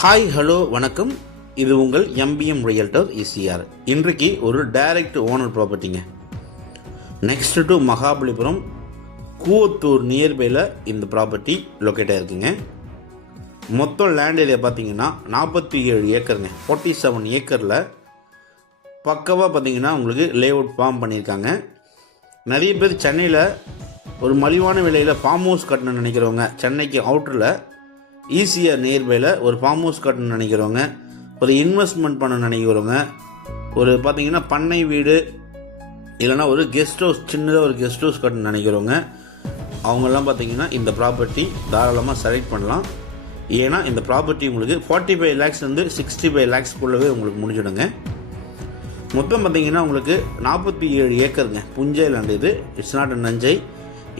Hi hello வணக்கம். இது உங்கள் எம்பிஎம் ரியல்டர் இசிஆர். இன்றைக்கு ஒரு டைரக்ட் ஓனர் ப்ராப்பர்ட்டிங்க. நெக்ஸ்ட் டு மகாபலிபுரம் கூவத்தூர் நியர்பையில் இந்த ப்ராப்பர்ட்டி லொக்கேட் ஆகிருக்குங்க. மொத்தம் லேண்ட் ஏரியா பார்த்தீங்கன்னா 47 ஏக்கருங்க. 47 ஏக்கரில் பக்கவாக பார்த்தீங்கன்னா உங்களுக்கு லே அவுட் ஃபார்ம் பண்ணியிருக்காங்க. நிறைய பேர் சென்னையில் ஒரு மலிவான விலையில் ஃபார்ம் ஹவுஸ் கட்டணும்னு நினைக்கிறவங்க, சென்னைக்கு அவுட்டரில் ஈஸியாக நியர்பையில் ஒரு ஃபார்ம் ஹவுஸ் கட்டணும்னு நினைக்கிறவங்க, ஒரு இன்வெஸ்ட்மெண்ட் பண்ண நினைக்கிறவங்க, ஒரு பார்த்தீங்கன்னா பண்ணை வீடு இல்லைனா ஒரு கெஸ்ட் ஹவுஸ், சின்னதாக ஒரு கெஸ்ட் ஹவுஸ் கட்டணும்னு நினைக்கிறவங்க, அவங்கெல்லாம் பார்த்தீங்கன்னா இந்த ப்ராப்பர்ட்டி தாராளமாக செலக்ட் பண்ணலாம். ஏன்னா இந்த ப்ராப்பர்ட்டி உங்களுக்கு 45 லேக்ஸ்லேருந்து 65 லேக்ஸ்க்குள்ளவே உங்களுக்கு முடிஞ்சிடுங்க. மொத்தம் பார்த்தீங்கன்னா உங்களுக்கு 47 ஏக்கருங்க. புஞ்சை லேண்டு இது. இட்ஸ் நாட் நஞ்சை.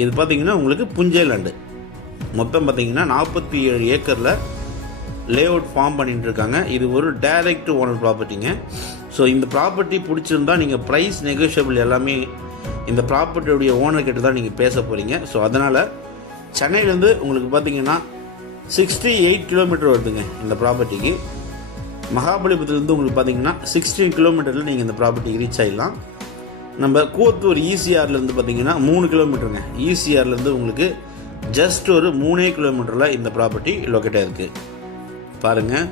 இது பார்த்தீங்கன்னா உங்களுக்கு புஞ்சை லேண்டு. மொத்தம் பார்த்தீங்கன்னா 47 ஏக்கரில் லே அவுட் ஃபார்ம் பண்ணிட்டு இருக்காங்க. இது ஒரு டைரக்ட் ஓனர் ப்ராப்பர்ட்டிங்க. ஸோ இந்த ப்ராப்பர்ட்டி பிடிச்சிருந்தா நீங்கள் ப்ரைஸ் நெகோஷியபிள் எல்லாமே இந்த ப்ராப்பர்ட்டியுடைய ஓனர்கிட்ட தான் நீங்கள் பேச போகிறீங்க. ஸோ அதனால் சென்னையிலேருந்து உங்களுக்கு பார்த்தீங்கன்னா 68 கிலோமீட்டர் வருதுங்க இந்த ப்ராப்பர்ட்டிக்கு. மகாபலிபுரத்துலேருந்து உங்களுக்கு பார்த்தீங்கன்னா 16 கிலோமீட்டரில் நீங்கள் இந்த ப்ராப்பர்ட்டிக்கு ரீச் ஆகிடலாம். நம்ம கூவத்தூர் ஈசிஆர்லேருந்து பார்த்தீங்கன்னா 3 கிலோமீட்டருங்க. ஈசிஆர்லேருந்து உங்களுக்கு ஜஸ்ட் ஒரு 3 கிலோமீட்டரில் இந்த ப்ராப்பர்ட்டி லொக்கேட் ஆகிருக்கு. பாருங்கள்,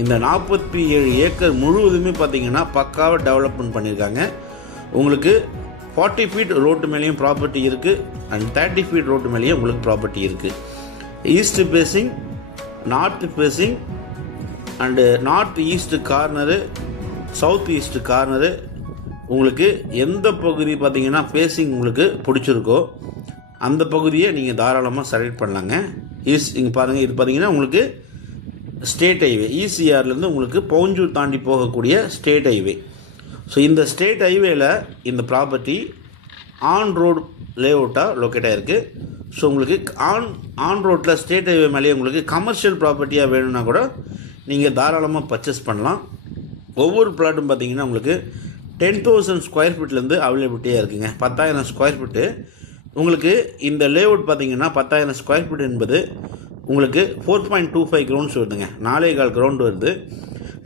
இந்த 47 ஏக்கர் முழுவதுமே பார்த்தீங்கன்னா பக்காவாக டெவலப்மெண்ட் பண்ணியிருக்காங்க. உங்களுக்கு 40 ஃபீட் ரோட்டு மேலேயும் ப்ராப்பர்ட்டி இருக்குது அண்ட் 30 ஃபீட் ரோட்டு மேலேயும் உங்களுக்கு ப்ராப்பர்ட்டி இருக்குது. East facing, north facing and north east corner, south east corner, உங்களுக்கு எந்த பகுதி பார்த்தீங்கன்னா ஃபேஸிங் உங்களுக்கு பிடிச்சிருக்கோ அந்த பகுதியை நீங்கள் தாராளமாக செலக்ட் பண்ணலாங்க. இங்கே பாருங்கள், இது பார்த்தீங்கன்னா உங்களுக்கு ஸ்டேட் ஹைவே. ஈசிஆர்லேருந்து உங்களுக்கு பவுஞ்சூர் தாண்டி போகக்கூடிய ஸ்டேட் ஹைவே. ஸோ இந்த ஸ்டேட் ஹைவேல இந்த ப்ராப்பர்ட்டி ஆன் ரோடு லே அவுட்டாக லொக்கேட் ஆகிருக்கு. ஸோ உங்களுக்கு ஆன் ரோட்டில் ஸ்டேட் ஹைவே மேலேயே உங்களுக்கு கமர்ஷியல் ப்ராப்பர்ட்டியாக வேணும்னா கூட நீங்கள் தாராளமாக பர்ச்சேஸ் பண்ணலாம். ஒவ்வொரு பிளாட்டும் பார்த்தீங்கன்னா உங்களுக்கு 10,000 ஸ்கொயர் ஃபீட்லேருந்து அவைலபிலிட்டியாக இருக்குங்க. 10,000 ஸ்கொயர் ஃபீட்டு உங்களுக்கு இந்த லே அவுட் பார்த்தீங்கன்னா 10,000 ஸ்கொயர் ஃபீட் என்பது உங்களுக்கு 4.25 கிரவுண்ட்ஸ் வருதுங்க. 4.25 கிரவுண்ட் வருது.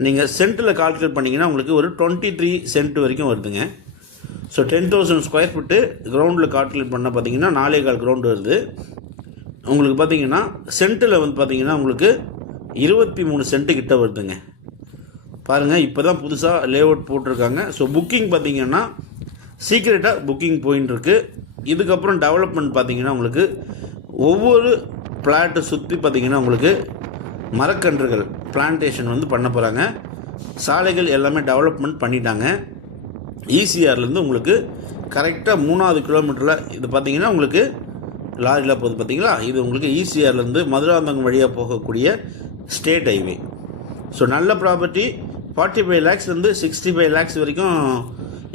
நீங்கள் சென்ட்டில் கால்குலேட் பண்ணிங்கன்னா உங்களுக்கு ஒரு 23 சென்ட் வரைக்கும் வருதுங்க. ஸோ 10,000 ஸ்கொயர் ஃபீட்டு கிரவுண்டில் கால்குலேட் பண்ணால் பார்த்தீங்கன்னா 4.25 கிரவுண்ட் வருது. உங்களுக்கு பார்த்தீங்கன்னா சென்ட்டில் வந்து பார்த்தீங்கன்னா உங்களுக்கு 23 சென்ட்டு கிட்ட வருதுங்க. பாருங்கள், இப்போ தான் புதுசாக லே அவுட் போட்டிருக்காங்க. ஸோ புக்கிங் பார்த்தீங்கன்னா சீக்கிரட்டாக புக்கிங் போயின்னு இருக்கு. இதுக்கப்புறம் டெவலப்மெண்ட் பார்த்தீங்கன்னா உங்களுக்கு ஒவ்வொரு பிளாட்டை சுற்றி பார்த்தீங்கன்னா உங்களுக்கு மரக்கன்றுகள் பிளான்டேஷன் வந்து பண்ண போகிறாங்க. சாலைகள் எல்லாமே டெவலப்மெண்ட் பண்ணிட்டாங்க. ஈசிஆர்லேருந்து உங்களுக்கு கரெக்டாக 3வது கிலோமீட்டரில் இது பார்த்தீங்கன்னா உங்களுக்கு லாரியில் போகுது பார்த்தீங்களா, இது உங்களுக்கு ஈசிஆர்லேருந்து மதுராந்தகம் வழியாக போகக்கூடிய ஸ்டேட் ஹைவே. ஸோ நல்ல ப்ராப்பர்ட்டி. 45 லேக்ஸ்லேருந்து 65 லேக்ஸ் வரைக்கும்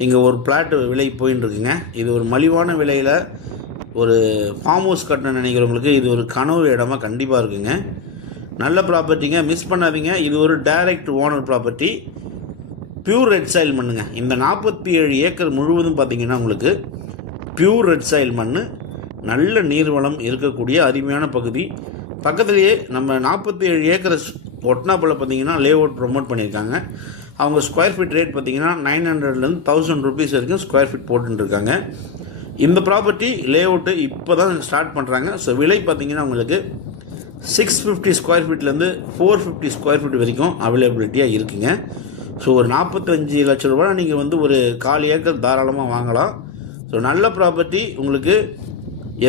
இங்கே ஒரு பிளாட் விலை போயின்னு இருக்குங்க. இது ஒரு மலிவான விலையில் ஒரு ஃபார்ம் ஹவுஸ் கட்டணும்னு நினைக்கிறவங்களுக்கு இது ஒரு கனவு இடமா கண்டிப்பாக இருக்குங்க. நல்ல ப்ராப்பர்ட்டிங்க, மிஸ் பண்ணாதீங்க. இது ஒரு direct owner property, pure red soil மண்ணுங்க. இந்த 47 ஏக்கர் முழுவதும் பார்த்தீங்கன்னா உங்களுக்கு பியூர் ரெட் சாயில் மண், நல்ல நீர்வளம் இருக்கக்கூடிய அருமையான பகுதி. பக்கத்துலேயே நம்ம 47 ஏக்கர் ஒட்னாப்பில் பார்த்தீங்கன்னா லே அவுட் ப்ரொமோட் பண்ணியிருக்காங்க. அவங்க ஸ்கொயர் ஃபீட் ரேட் பார்த்தீங்கன்னா 900லேருந்து 1000 ருபீஸ் வரைக்கும் ஸ்கொயர் ஃபீட் போட்டுருக்காங்க. இந்த ப்ராப்பர்ட்டி லே அவுட்டு இப்போ தான் ஸ்டார்ட் பண்ணுறாங்க. ஸோ விலை பார்த்தீங்கன்னா உங்களுக்கு 650 ஸ்கொயர் ஃபீட்லேருந்து 450 ஸ்கொயர் ஃபீட் வரைக்கும் அவைலபிலிட்டியாக இருக்குங்க. ஸோ ஒரு 45 லட்ச ரூபா நீங்கள் வந்து ஒரு 1/4 ஏக்கர் தாராளமாக வாங்கலாம். ஸோ நல்ல ப்ராப்பர்ட்டி. உங்களுக்கு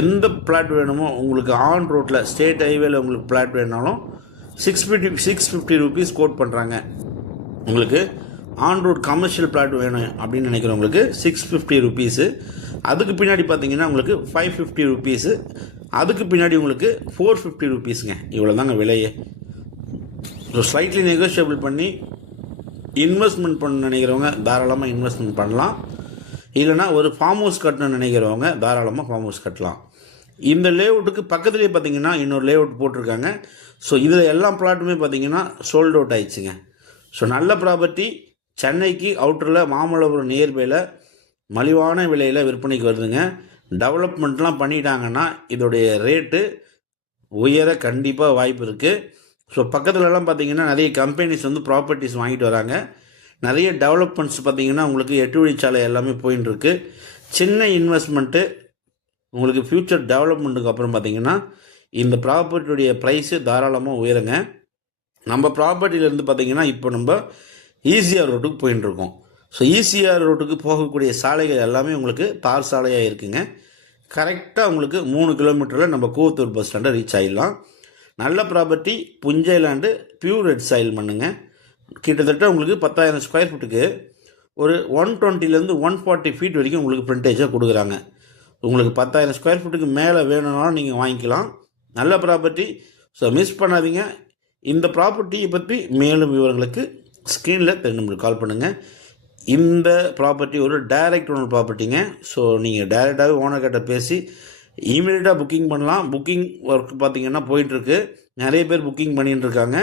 எந்த பிளாட் வேணுமோ, உங்களுக்கு ஆன் ரோட்டில் ஸ்டேட் ஹைவேல உங்களுக்கு பிளாட் வேணாலும் 650 ருபீஸ் கோட் பண்ணுறாங்க. உங்களுக்கு ஆன் ரோட் கமர்ஷியல் பிளாட் வேணும் அப்படின்னு நினைக்கிறவங்களுக்கு 650 ருபீஸு. அதுக்கு பின்னாடி பார்த்தீங்கன்னா உங்களுக்கு 550 ருபீஸு. அதுக்கு பின்னாடி உங்களுக்கு 450 ருபீஸுங்க. இவ்வளோ தாங்க விலையே. ஸோ ஸ்லைட்லி நெகோஷியபிள் பண்ணி இன்வெஸ்ட்மெண்ட் பண்ண நினைக்கிறவங்க தாராளமாக இன்வெஸ்ட்மெண்ட் பண்ணலாம். இல்லைனா ஒரு ஃபார்ம் ஹவுஸ் கட்டணும்னு நினைக்கிறவங்க தாராளமாக ஃபார்ம் ஹவுஸ் கட்டலாம். இந்த லே அவுட்டுக்கு பக்கத்துலேயே பார்த்தீங்கன்னா இன்னொரு லே அவுட் போட்டிருக்காங்க. ஸோ இதில் எல்லா பிளாட்டுமே பார்த்தீங்கன்னா சோல்ட் அவுட் ஆயிடுச்சுங்க. ஸோ நல்ல ப்ராப்பர்ட்டி. சென்னைக்கு அவுட்டரில் மாமல்லபுரம் நியர்பையில் மலிவான விலையில் விற்பனைக்கு வருதுங்க. டெவலப்மெண்ட்லாம் பண்ணிட்டாங்கன்னா இதோடைய ரேட்டு உயர கண்டிப்பாக வாய்ப்பு இருக்குது. ஸோ பக்கத்துலலாம் பார்த்தீங்கன்னா நிறைய கம்பெனிஸ் வந்து ப்ராப்பர்ட்டிஸ் வாங்கிட்டு வராங்க. நிறைய டெவலப்மெண்ட்ஸ் பார்த்தீங்கன்னா உங்களுக்கு 8 வழிச்சாலை எல்லாமே போயின்னு இருக்கு. சின்ன இன்வெஸ்ட்மெண்ட்டு உங்களுக்கு ஃப்யூச்சர் டெவலப்மெண்ட்டுக்கு அப்புறம் பார்த்தீங்கன்னா இந்த ப்ராப்பர்ட்டியுடைய ப்ரைஸு தாராளமாக உயருங்க. நம்ம ப்ராப்பர்ட்டியிலேருந்து பார்த்தீங்கன்னா இப்போ நம்ம ஈசிஆர் ரோட்டுக்கு போயின்னு இருக்கோம். ஸோ ஈசிஆர் ரோட்டுக்கு போகக்கூடிய சாலைகள் எல்லாமே உங்களுக்கு தார் சாலையாக இருக்குங்க. கரெக்டாக உங்களுக்கு 3 கிலோமீட்டரில் நம்ம கூவத்தூர் பஸ் ஸ்டாண்டை ரீச் ஆகிடலாம். நல்ல ப்ராப்பர்ட்டி, புஞ்சை லேண்டு, பியூர் ரெட் சாயில் மண்ணுங்க. கிட்டத்தட்ட உங்களுக்கு 10,000 ஸ்கொயர் ஃபீட்டுக்கு ஒரு 120லேருந்து 140 ஃபீட் வரைக்கும் உங்களுக்கு ஃப்ரண்டேஜாக கொடுக்குறாங்க. உங்களுக்கு 10,000 ஸ்கொயர் ஃபீட்டுக்கு மேலே வேணும்னாலும் நீங்கள் வாங்கிக்கலாம். நல்ல ப்ராப்பர்ட்டி. ஸோ மிஸ் பண்ணாதீங்க. இந்த ப்ராப்பர்ட்டியை பற்றி மேலும் விவரங்களுக்கு ஸ்க்ரீனில் தெரிஞ்சு கால் பண்ணுங்கள். இந்த ப்ராப்பர்ட்டி ஒரு டைரக்ட் ஓனர் ப்ராப்பர்ட்டிங்க. ஸோ நீங்கள் டைரெக்டாகவே ஓனர்கிட்ட பேசி இமீடியட்டாக புக்கிங் பண்ணலாம். புக்கிங் ஒர்க் பார்த்தீங்கன்னா போயிட்டுருக்கு. நிறைய பேர் புக்கிங் பண்ணிட்டு இருக்காங்க.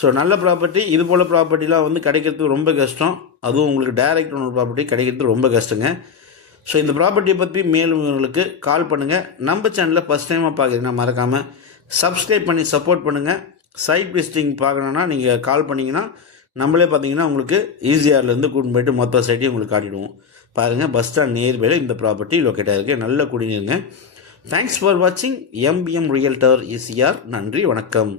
ஸோ நல்ல ப்ராப்பர்ட்டி. இது போல் ப்ராப்பர்ட்டிலாம் வந்து கிடைக்கிறது ரொம்ப கஷ்டம். அதுவும் உங்களுக்கு டைரக்ட் ஓனர் ப்ராப்பர்ட்டி கிடைக்கிறது ரொம்ப கஷ்டங்க. ஸோ இந்த ப்ராப்பர்ட்டியை பற்றி மேலும் உங்களுக்கு கால் பண்ணுங்கள். நம்ம சேனலில் ஃபஸ்ட் டைமாக பார்க்குறீங்கன்னா மறக்காமல் சப்ஸ்கிரைப் பண்ணி சப்போர்ட் பண்ணுங்கள். சைட் விசிட்டிங் பார்க்கணுன்னா நீங்கள் கால் பண்ணிங்கன்னா நம்மளே பார்த்தீங்கன்னா உங்களுக்கு ஈசிஆர்லேருந்து கூட்டின்னு போய்ட்டு மொத்த சைட்டையும் உங்களுக்கு காட்டிடுவோம். பாருங்கள், பஸ் ஸ்டாண்ட் நியர்பையில் இந்த ப்ராப்பர்ட்டி லொக்கேட் ஆகிருக்கு. நல்ல குடிநீருங்க. தேங்க்ஸ் ஃபார் வாட்சிங் எம்பிஎம் ரியல்டர் ஈசிஆர். நன்றி, வணக்கம்.